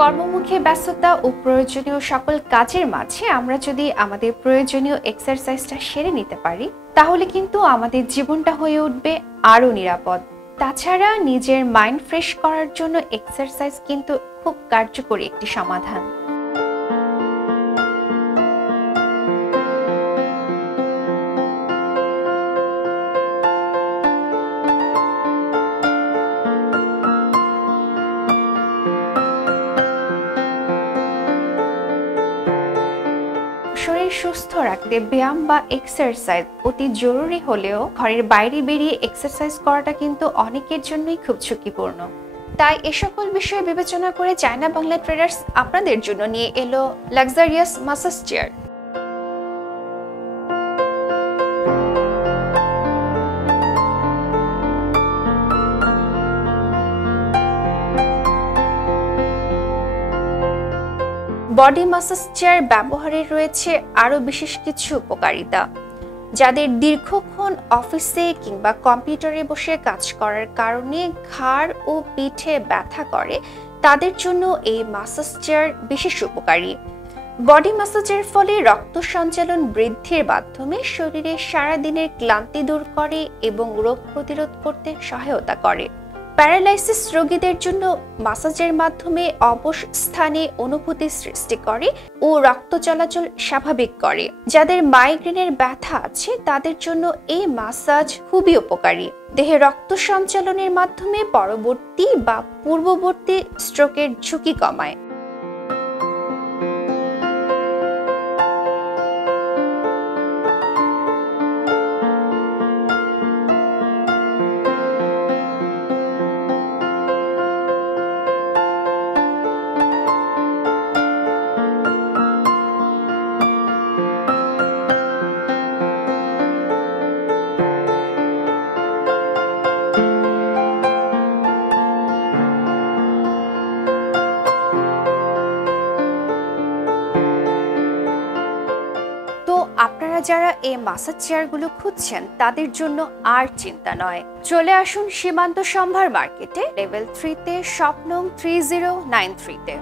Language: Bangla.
কর্মমুখী ব্যস্ততা ও প্রয়োজনীয় সকল কাজের মাঝে আমরা যদি আমাদের প্রয়োজনীয় এক্সারসাইজটা সেরে নিতে পারি, তাহলে কিন্তু আমাদের জীবনটা হয়ে উঠবে আরো নিরাপদ। তাছাড়া নিজের মাইন্ড ফ্রেশ করার জন্য এক্সারসাইজ কিন্তু খুব কার্যকরী একটি সমাধান। শরীর সুস্থ রাখতে ব্যায়াম বা এক্সারসাইজ অতি জরুরি হলেও ঘরের বাইরে বেরিয়ে এক্সারসাইজ করাটা কিন্তু অনেকের জন্যই খুব ঝুঁকিপূর্ণ। তাই এ সকল বিষয় বিবেচনা করে চায়না বাংলা ট্রেডার্স আপনাদের জন্য নিয়ে এলো luxurious massage chair. Body massage chair ব্যবহারে রয়েছে আরো বিশেষ কিছু উপকারিতা। যাদের দীর্ঘক্ষণ অফিসে কিংবা কম্পিউটারে বসে কাজ করার কারণে ঘাড় ও পিঠে ব্যথা করে, তাদের জন্য এই মাসাজ চেয়ার বিশেষ উপকারী। বডি ম্যাসাজের ফলে রক্ত সঞ্চালন বৃদ্ধির মাধ্যমে শরীরে সারাদিনের ক্লান্তি দূর করে এবং রোগ প্রতিরোধ করতে সহায়তা করে। প্যারালাইসিস রোগীদের জন্য ম্যাসাজের মাধ্যমে অবশ স্থানে অনুভূতি সৃষ্টি করে ও রক্ত চলাচল স্বাভাবিক করে। যাদের মাইগ্রেনের ব্যথা আছে তাদের জন্য এই ম্যাসাজ খুবই উপকারী। দেহে রক্ত সঞ্চালনের মাধ্যমে পরবর্তী বা পূর্ববর্তী স্ট্রোকের ঝুঁকি কমায়। আপনারা যারা এই মাসাজ চেয়ারগুলো খুঁজছেন তাদের জন্য আর চিন্তা নয়, চলে আসুন সীমান্ত সম্ভার মার্কেটে লেভেল 3 তে শপ নং 3093 তে।